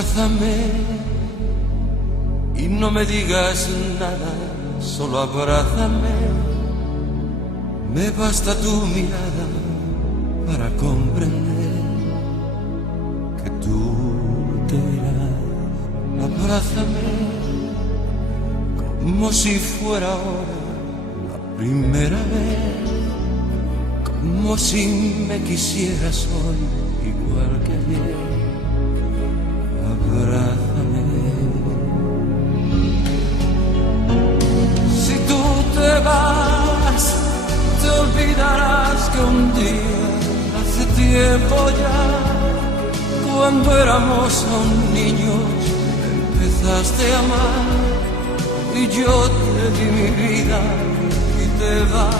Abrázame y no me digas nada, solo abrázame. Me basta tu mirada para comprender que tú te irás. Abrázame como si fuera ahora la primera vez, como si me quisieras hoy igual que ayer. Abrázame. Si tú te vas, te olvidarás que un día, hace tiempo ya, cuando éramos aún niños, empezaste a amar y yo te di mi vida y te vas.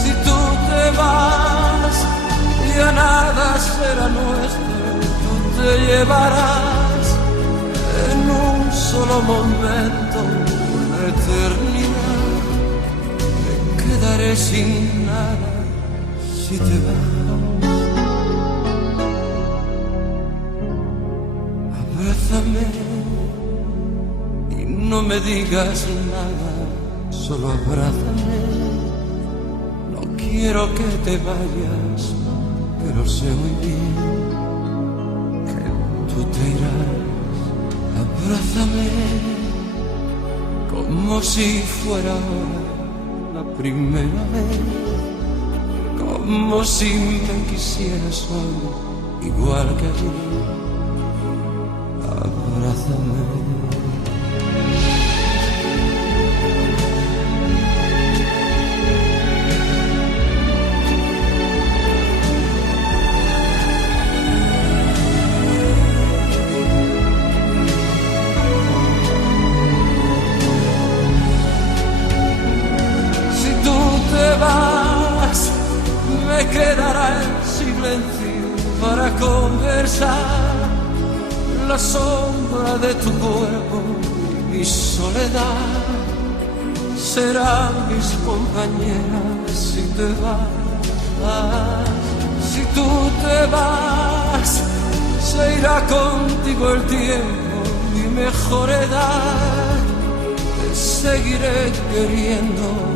Si tú te vas, ya nada será nuestro. Te llevarás en un solo momento una eternidad. Me quedaré sin nada si te vas. Abrázame y no me digas nada, solo abrázame. No quiero que te vayas, pero sé muy bien tú te irás. Abrázame como si fuera ahora la primera vez, como si me quisieras hoy igual que ayer. Abrázame. Me quedará el silencio para conversar, la sombra de tu cuerpo y mi soledad serán mis compañeras si te vas. Si tú te vas, se irá contigo el tiempo, mi mejor edad. Te seguiré queriendo